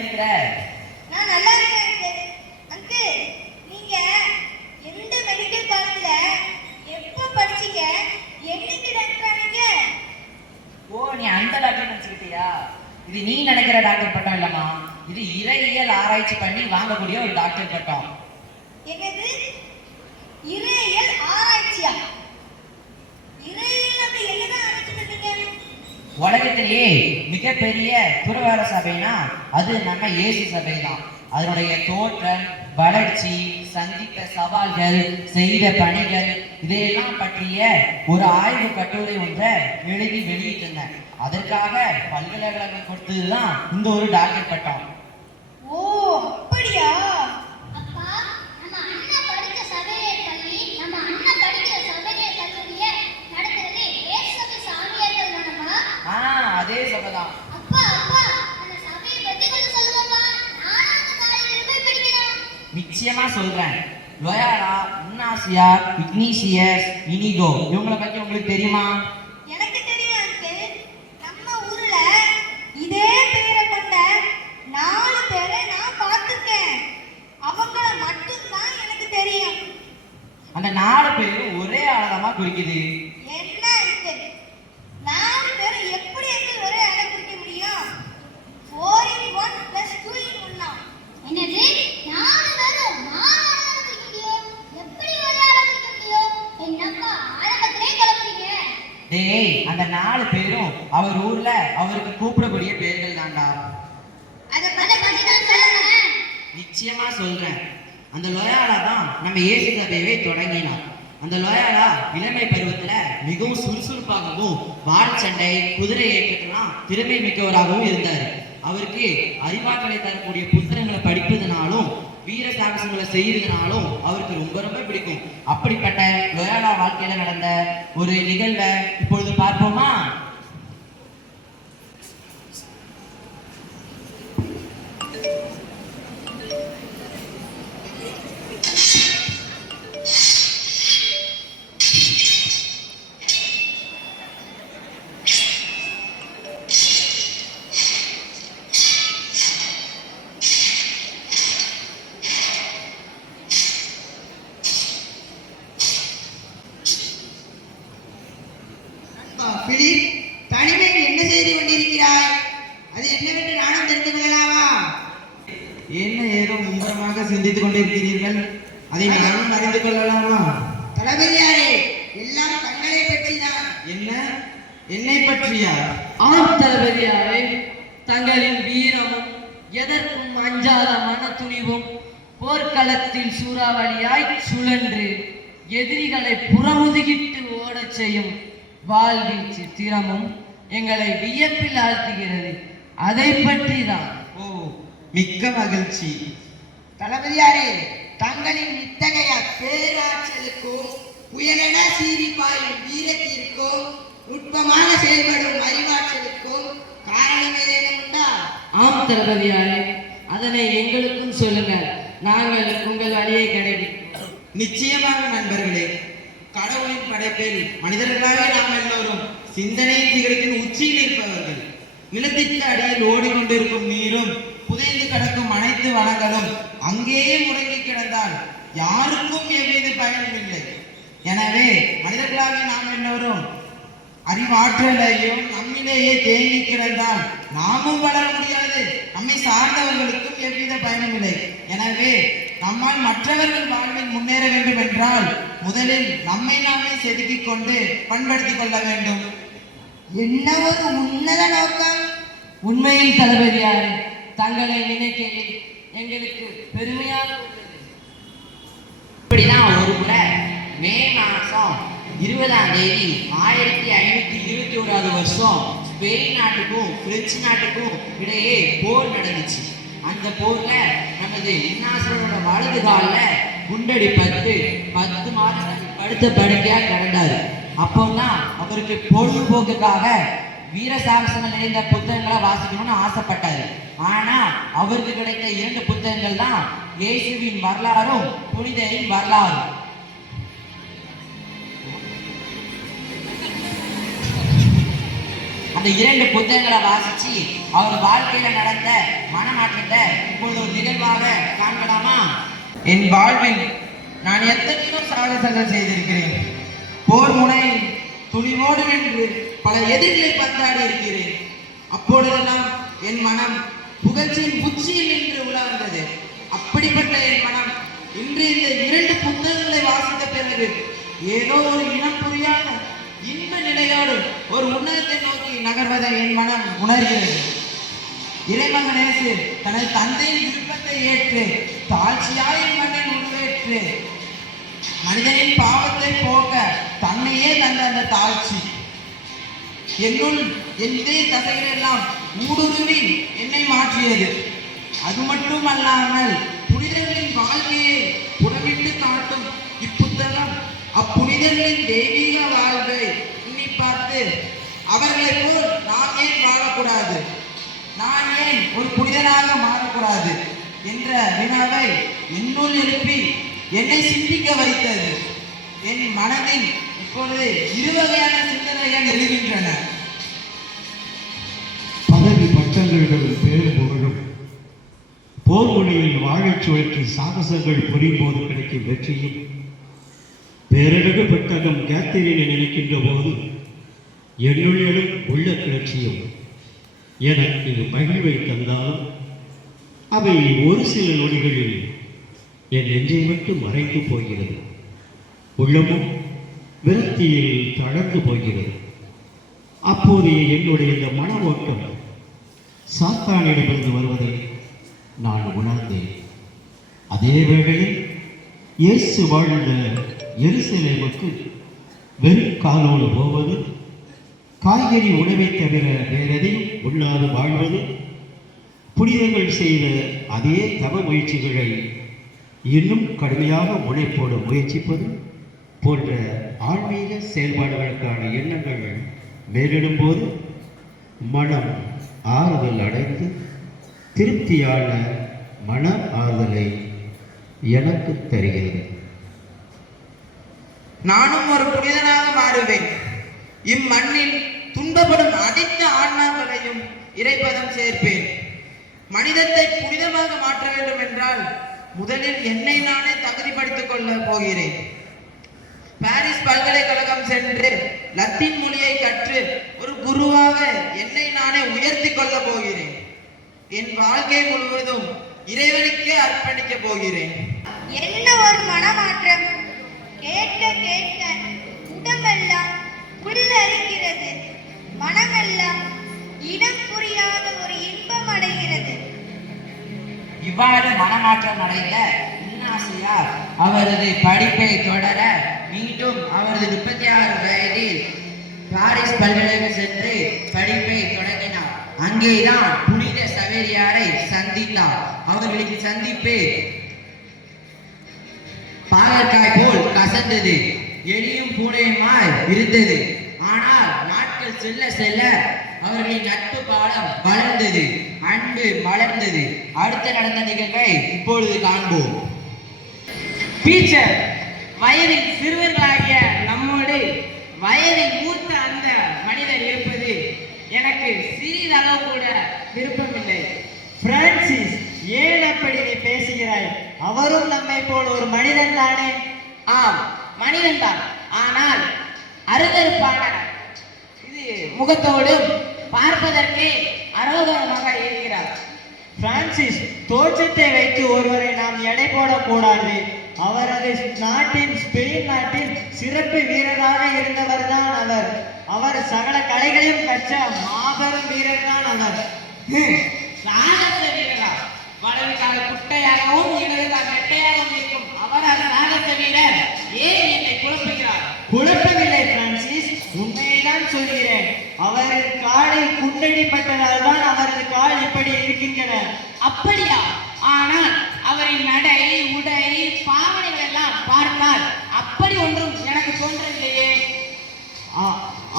இருக்கிற நான் நல்லா இருக்கேன். அங்கிள் நீங்க எந்த மெடிக்கல் காலேஜ்ல எப்போ படிச்சீங்க? என்னைக்கு டாக்டர் ஆனீங்க? ஓ நீ அந்த டாக்டர் நினைச்சுக்கிட்டியா இது நீ நினைக்கிற டாக்டர் பட்டம் இல்லம்மா. இது இறையியல் ஆராய்ச்சி பண்ணி வாங்கக்கூடிய ஒரு டாக்டர் பட்டம். என்னது? இறையியல் ஆராய்ச்சியா? உலகத்திலேயே மிகப்பெரிய துறவர சபைனா அது நம்ம இயேசு சபை தான் அதனுடைய தோற்றம் வளர்ச்சி சந்தித்த சவால்கள் செய்த பணிகள் இதையெல்லாம் பற்றிய ஒரு ஆய்வு கட்டுரை ஒன்றை எழுதி வெளியிட்டிருந்தேன். அதற்காக பல்கலைக்கழகம் கொடுத்ததுதான் இந்த ஒரு டாக்டர் பட்டம். ஓ அப்படியா? நிச்சயமா சொல்றேன். லொயாலா இன்னாசியா இக்னீசியஸ் இனிகோ. இவங்களை பத்தி உங்களுக்கு தெரியுமா? எனக்கு தெரியும் நம்ம ஊர்ல இதே பேரை கொண்ட நாலு பேரை நான் பார்த்திருக்கேன். அவங்கள மட்டும்தான் எனக்கு தெரியும். அந்த நாலு பேரும் ஒரே ஆளதமா குறிக்குது. அந்த நாலு பேரும் அவர் ஊர்ல அவருக்கு கூப்பிடக்கூடிய பேர்கள் சொல்லுங்க. நிச்சயமா சொல்றேன். அந்த லொயாலா தான் நம்ம இயேசு சபையவே தொடங்கினார். அந்த லொயாலா இளமை பருவத்துல மிகவும் சுறுசுறுப்பாகவும் வாள் சண்டை குதிரை ஏற்றத்தெல்லாம் திறமை மிக்கவராகவும் இருந்தார். அவருக்கு அறிவாற்றலை தரக்கூடிய புத்தகங்களை படிப்பதனாலும் வீர சாகசங்களை செய்யறதுனாலும் அவருக்கு ரொம்ப ரொம்ப பிடிக்கும். அப்படிப்பட்ட லொயாலா வாழ்க்கையில நடந்த ஒரு நிகழ்வை இப்பொழுது பார்ப்போமா? போர்க்களத்தில் சூறாவளியாய் சுழன்று எதிரிகளை புறமுதுகிட்டு ஓடச் செய்யும் வாழ்வின் சித்திரமும் எங்களை வியப்பில் ஆழ்த்துகிறது. அதை பற்றி தான் ஓ மிக்க மகிழ்ச்சி. தளபதியாரே தங்களின் இத்தகைய பேராற்றலுக்கும் புயலென சீறி பாயும் வீரத்திற்கும் நுட்பமாக செயல்படும் அறிவாற்றலுக்கும் காரணம் ஏதேனும் உண்டா? ஆம் தளபதியாரே அதனை எங்களுக்கும் சொல்லுங்கள். நாங்கள் உங்கள் வழியை கடைபிடிப்போம். நிச்சயமாக நண்பர்களே கடவுளின் படைப்பில் மனிதர்களாக நாம் எல்லோரும் சிந்தனை சிகரத்தின் உச்சியில் இருப்பவர்கள். நிலத்திற்கு அடியில் ஓடிக்கொண்டிருக்கும் நீரும் புதைந்து கிடக்கும் அனைத்து வளங்களும் அங்கேயே முடங்கி கிடந்தால் யாருக்கும் எவ்வித பயனும் இல்லை. எனவே மனிதர்களாக நாம் எல்லோரும் அறிவாற்றலையும் நம்மிலேயே தேங்கி கிடந்தால் நாமும் வளர முடியாது. நம்மை சார்ந்தவர்களுக்கும் எவ்வித பயனும் இல்லை. எனவே நம்மால் மற்றவர்கள் வாழ்வில் முன்னேற வேண்டும் என்றால் முதலில் நம்மை நாமே செதுக்கிக் கொண்டு பண்படுத்திக் கொள்ள வேண்டும். என்ன ஒரு உன்னத நோக்கம்? உண்மையில் தளபதியாரே தங்களை நினைக்கையில் எங்களுக்கு பெருமையாக இப்படிதான் ஒரு முறை மே மாசம் இருபதாம் தேதி ஆயிரத்தி ஐநூத்தி இருபத்தி ஓராவது வருஷம் ஸ்பெயின் நாட்டுக்கும் பிரெஞ்சு நாட்டுக்கும் இடையே போர் நடந்துச்சு. அந்த போர்ல நமது இன்னாசரோட வலது குண்டடி குண்டடிப்பட்டு பத்து மாதம் படுத்த படுக்கையா கிடந்தாரு அப்போதான் அவருக்கு பொழுதுபோக்குக்காக வீர சாகசங்கள் நிறைந்த புத்தகங்களை வாசிக்கணும்னு ஆசைப்பட்டாரு. ஆனா அவருக்கு கிடைத்த இரண்டு புத்தகங்கள் தான் இயேசுவின் வரலாறும் புனிதரின் வரலாறும். அந்த இரண்டு புத்தகங்களை வாசிச்சு அவர் வாழ்க்கையில நடந்த மனமாற்றத்தை இப்பொழுது ஒரு நிகழ்வாக காண்கலாமா என் வாழ்வில் நான் எத்தனையோ சாகசங்கள் செய்திருக்கிறேன். போர் முனையில் துணிவோடு நின்று பல எதிரிகளை பந்தாடி இருக்கிறேன். அப்பொழுதெல்லாம் என் மனம் புகழ்ச்சியின் புச்சியில் நின்று உலர்ந்தது அப்படிப்பட்ட என் மனம் இன்று இந்த இரண்டு புத்தகங்களை வாசித்த பிறகு ஏதோ ஒரு இனம் புரியாத நிலையோடு ஒரு உன்னதத்தை நோக்கி நகர்வதை என் மனம் உணர்கிறது. இறைமகனேசு தனது தந்தையின் விருப்பத்தை ஏற்று தாழ்ச்சியாய் மண்ணை உருவேற்று மனிதனின் பாவத்தை போக்க தன்னையே தந்த அந்த தாழ்ச்சி. என்னுள் என் தசைகளெல்லாம் ஊடுருவி என்னை மாற்றியது. அது மட்டுமல்லாமல் புனிதர்களின் வாழ்க்கையை புடமிட்டு காட்டும் இப்புத்தகம் அப்புனிதர்களின் தெய்வீக வாழ்வை. அவர்களை போல் நான் ஏன் வாழக்கூடாது? நான் ஏன் ஒரு புனிதனாக மாறக்கூடாது? என்ற வினாவை என்னுள் எழுப்பி என்னை சிந்திக்க வைத்தது. என் மனதில் இப்பொழுது இருவகையான சிந்தனைகள் எழுகின்றன? பதவி பட்டங்களுடன் பேரும் புகழும். வாழச் சுழற்றி சாகசங்கள் புரியும்போது கிடைக்கும் வெற்றியும். பேரழகு பெட்டகம் கேத்தரினை நினைக்கின்ற போது என்னுள் உள்ள கிளர்ச்சியும் எனக்கு மகிழ்வை தந்தால் அவை ஒரு சில நொடிகளில் என் நெஞ்சை விட்டு மறைந்து போகிறது. உள்ளமும் விரக்தியில் தளர்ந்து போகிறது. அப்போதைய என்னுடைய இந்த மன ஓட்டம் சாத்தானிடமிருந்து வருவதை நான் உணர்ந்தேன். அதே வேளையில் இயேசு வாழ்ந்த எருசலேமுக்கு வெறும் காலோடு போவது காய்கறி உணவை தவிர வேறெதையும் உண்ணாது வாழ்வது? புனிதர்கள் செய்த அதே தவ முயற்சிகளை இன்னும் கடுமையாக முனைப்போடு முயற்சிப்பது போன்ற ஆன்மீக செயல்பாடுகளுக்கான எண்ணங்கள் மேலிடும்போது மனம் ஆறுதல் அடைந்து திருப்தியான மன ஆறுதலை எனக்கு தருகிறது. நானும் ஒரு புனிதனாக மாறுவேன். இம்மண்ணில் துன்பப்படும் அனைத்து ஆன்மாக்களையும் இறைப்பதம் சேர்ப்பேன். மனிதத்தை புனிதமாக மாற்ற வேண்டும் என்றால் முதலில் என்னை நானே தகுதிப்படுத்திக் கொள்ள போகிறேன். பாரிஸ் பல்கலைக்கழகம் சென்று லத்தீன் மொழியை கற்று ஒரு குருவாக என்னை நானே உயர்த்தி கொள்ள போகிறேன். என் வாழ்க்கை முழுவதும் இறைவனுக்கே அர்ப்பணிக்க போகிறேன். என்ன ஒரு மனமாற்றம்? கேட்க கேட்க உடம்பெல்லாம் புல்லரிக்கிறது மனமெல்லாம் இடம் புரியாத ஒரு இன்பம் அடைகிறது. இவ்வாறு மனமாற்றம் அடைய இன்னாசியார் அவரது படிப்பை தொடர மீண்டும் அவரது முப்பத்தி ஆறு வயதில் பாரிஸ் பல்கலைக்கு சென்று படிப்பை தொடங்கினார். அங்கேதான் புனித சவேரியாரை சந்தித்தார். அவர்களுக்கு சந்திப்பு பாகற்காய் போல் கசந்தது. எலியும் பூனையுமாய் இருந்தது. ஆனால் நாட்கள் செல்ல செல்ல அவர்களின் நட்பு பாலம் வளர்ந்தது அன்பு மலர்ந்தது. அடுத்து நடந்த நிகழ்வை இப்பொழுது காண்போம். டீச்சர் வயதில் சிறுவர்களாகிய நம்மோடு வயதில் மூத்த அந்த மனிதர் இருப்பது எனக்கு சிறிதளவு கூட விருப்பமில்லை பிரான்சிஸ் ஏன் அப்படி நீ பேசுகிறாய் அவரும் நம்மை போல் ஒரு மனிதன் தானே ஆம் மனிதன்தான் ஆனால் அருகருப்பான இது முகத்தோடும் பார்ப்பதற்கே அரோகரமாக இருக்கிறார் பிரான்சிஸ் தோற்றத்தை வைத்து ஒருவரை நாம் எடை போடக்கூடாது. அவரது நாட்டின் ஸ்பெயின் நாட்டின் சிறப்பு வீரராக இருந்தவர்தான் அவர். அவர் சகல கலைகளையும் கற்ற மாபெரும் வீரர்தான் அவர். ஹம், சாகச வீரரா? வலது கால குட்டையாகவும் இடது கால நெட்டையாகவும் இருக்கும் அவர் அந்த சாகச வீரர் ஏன் என்னை குழப்புகிறார்? குழப்பமில்லை பிரான்சிஸ். உண்மையைதான் சொல்கிறேன். அவரது காலில் குண்டடிப்பட்டதால் தான் அவரது கால் இப்படி இருக்கின்றன. அப்படியா? ஆனால் அவரின் நடை உடை பாவனைகள் எல்லாம் பார்த்தால் அப்படி ஒன்றும் எனக்கு தோன்றவில்லையே.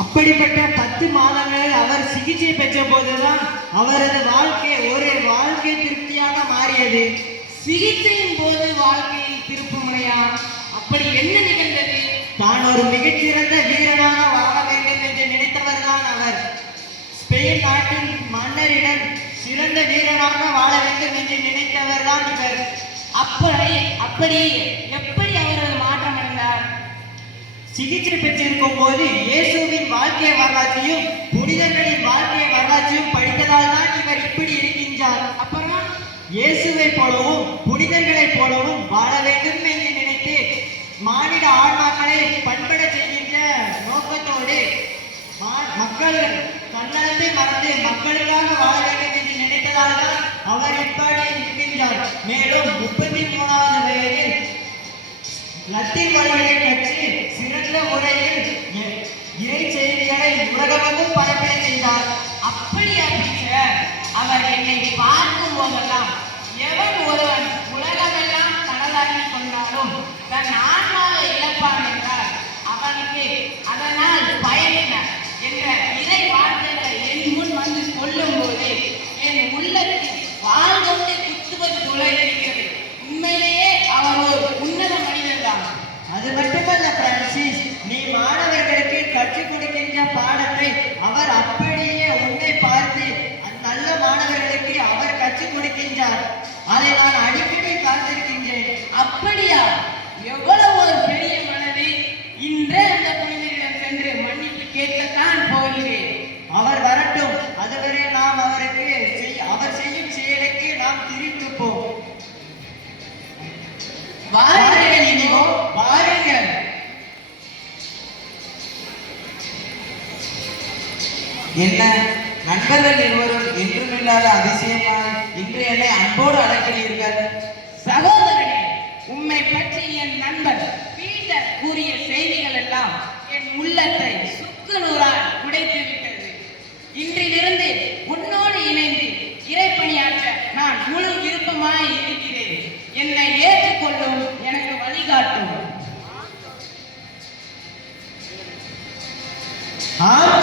அப்படிப்பட்ட பத்து மாதங்களில் அவர் சிகிச்சை பெற்ற போதுதான் அவரது வாழ்க்கை ஒரு வாழ்க்கை திருப்தியாக மாறியது. சிகிச்சையின் போது வாழ்க்கையில் திருப்புமுனையா? அப்படி என்ன நிகழ்ந்தது? தான் ஒரு மிகச்சிறந்த வீரனாக வாழ வேண்டும் என்று நினைத்தவர்தான் அவர். ஸ்பெயின் நாட்டின் மன்னரிடம் சிறந்த வீரனாக வாழ என்று நினைத்தவர் தான் இவர். அப்படி அப்படி எப்படி அவர் மாற்றம் அடைந்தார்? சிகிச்சை பெற்றிருக்கும் போது இயேசுவின் வாழ்க்கை வரலாற்றையும் புனிதர்களின் வாழ்க்கை வரலாற்றையும் படித்ததால் தான் இவர் இப்படி இருக்கின்றார். அப்புறம்? இயேசுவை போலவும் புனிதர்களைப் போலவும் வாழ வேண்டும் என்று நினைத்து மானிட ஆன்மாக்களை பண்பட செய்கின்ற நோக்கத்தோடு மக்கள் தன்னலத்தை மறந்து மக்களுக்காக வாழ வேண்டும் என்று நினைத்ததால் தான் அவர் இப்படி இருக்கின்றார். மேலும் முப்பத்தி மூணாவது வயதில் லத்தீன் மொழிகளை கற்று சிறந்த முறையில் இறை செய்திகளை உலகமும் பரப்பிட செய்தார். அப்படி அப்படிங்கிற அவர் என்னை பார்க்கும் போதெல்லாம் எவன் ஒருவன் உலகமெல்லாம் தனதாகி கொண்டாலும் தன் ஆன்மாவை இழப்பான் என்றால் அவனுக்கு அதனால் பயன் என்ன? என்ற இறை வார்த்தைகளை என் முன் வந்து சொல்லும் போது என் உள்ளத்தில் வாழ் கொண்டு குத்துவது போல இருக்கிறது. என்ன? நண்பர்கள் இருவரும் என்றுமில்லாத அதிசயமாய் இன்று என்னை அன்போடு அழைக்கிறீர்கள் சகோதரனே உம்மை பற்றி என் நண்பர் பீட்டர் கூறிய செய்திகள் எல்லாம் என் உள்ளத்தை சுக்குநூறால் உடைத்து விட்டது இன்றிலிருந்து உன்னோடு இணைந்து இறைப்பணியாற்ற நான் முழு விருப்பமாய் இருக்கிறேன். என்னை ஏற்றுக்கொள்ளும் எனக்கு வழிகாட்டும். ஆம்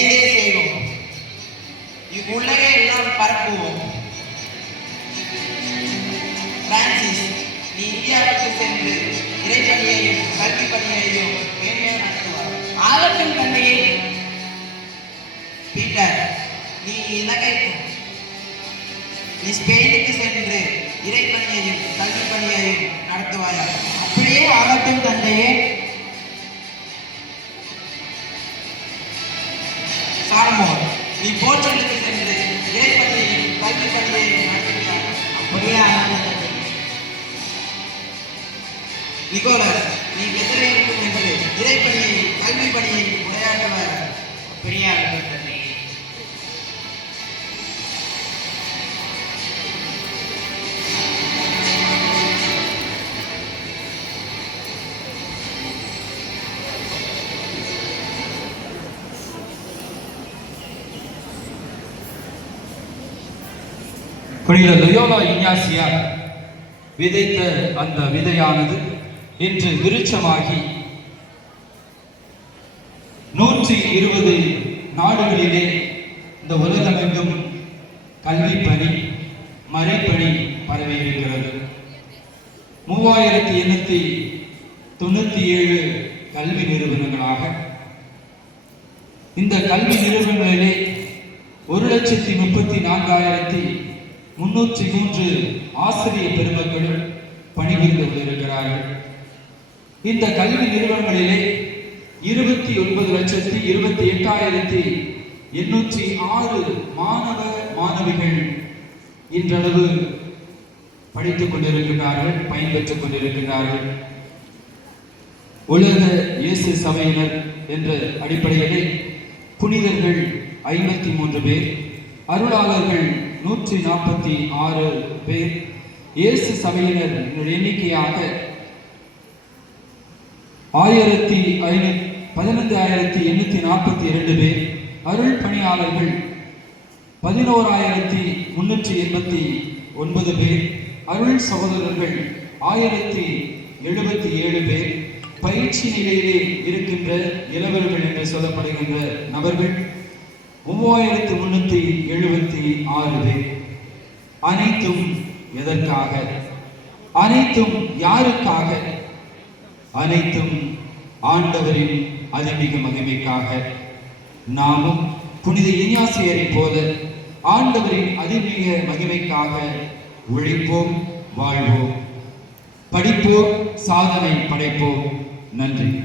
இணைந்தே செய்வோம். இவ்வுலகை எல்லாம் பரப்புவோம். பிரான்சிஸ் நீ இந்தியாவுக்கு சென்று இறைப்பணியையும் கல்வி பணியையும் மேன்மேலும் நடத்துவார் ஆகட்டும் தந்தையே. பீட்டர் நீ இலங்கை நீ ஸ்பெயினுக்கு சென்று இறைப்பணியையும் கல்வி பணியையும் நடத்துவாயா அப்படியே ஆகட்டும் தந்தையே. சாலமோன் நீ போர்ச்சுகலுக்கு சென்று கல்வி பணியையும் நடத்துகிறாய் அப்படியே ஆகட்டும் நீ என்பது சென்று இறைப்பணியையும் கல்வி பணியையும் உரையாற்றுவாய் அப்படியே புனித லயோலா இஞ்ஞாசியா விதைத்த அந்த விதையானது இன்று விருட்சமாகி நூற்றி இருபது நாடுகளிலே இந்த உலகமெங்கும் கல்வி பணி மறைப்பணி பரவி இருக்கிறது மூவாயிரத்தி எண்ணூத்தி தொண்ணூத்தி ஏழு கல்வி நிறுவனங்களாக. இந்த கல்வி நிறுவனங்களிலே ஒரு லட்சத்தி முப்பத்தி நான்காயிரத்தி முன்னூற்றி மூன்று ஆசிரியர் பெருமக்கள் பணிபுரிந்து கொண்டிருக்கிறார்கள் இந்த கல்வி நிறுவனங்களிலே இருபத்தி ஒன்பது லட்சத்தி இருபத்தி எட்டாயிரத்தி எண்ணூற்றி ஆறு மாணவ மாணவிகள் இன்றளவு படித்துக் கொண்டிருக்கிறார்கள் பயன்பெற்றுக் கொண்டிருக்கிறார்கள் உலக இயேசு சபையினர் என்ற அடிப்படையிலே புனிதர்கள் ஐம்பத்தி மூன்று பேர் அருளாளர்கள் நூற்றி நாற்பத்தி ஆறு பேர் இயேசு சபையினர் எண்ணிக்கையாக ஆயிரத்தி ஐநூ பதினைந்து ஆயிரத்தி எண்ணூற்றி நாற்பத்தி இரண்டு பேர் அருள் பணியாளர்கள் பதினோராயிரத்தி முன்னூற்றி எண்பத்தி ஒன்பது பேர் அருள் சகோதரர்கள் ஆயிரத்தி எழுபத்தி ஏழு பேர் பயிற்சி நிலையிலே இருக்கின்ற இளவர்கள் என்று சொல்லப்படுகின்ற நபர்கள் மூவாயிரத்து முன்னூத்தி ஆறு பேர் அனைத்தும் எதற்காக? அனைத்தும் யாருக்காக? அனைத்தும் ஆண்டவரின் அதிமிக மகிமைக்காக. நாமும் புனித இனியாசியரை போல ஆண்டவரின் அதிமிக மகிமைக்காக உழைப்போம் வாழ்வோம். படிப்போம் சாதனை படைப்போம். நன்றி.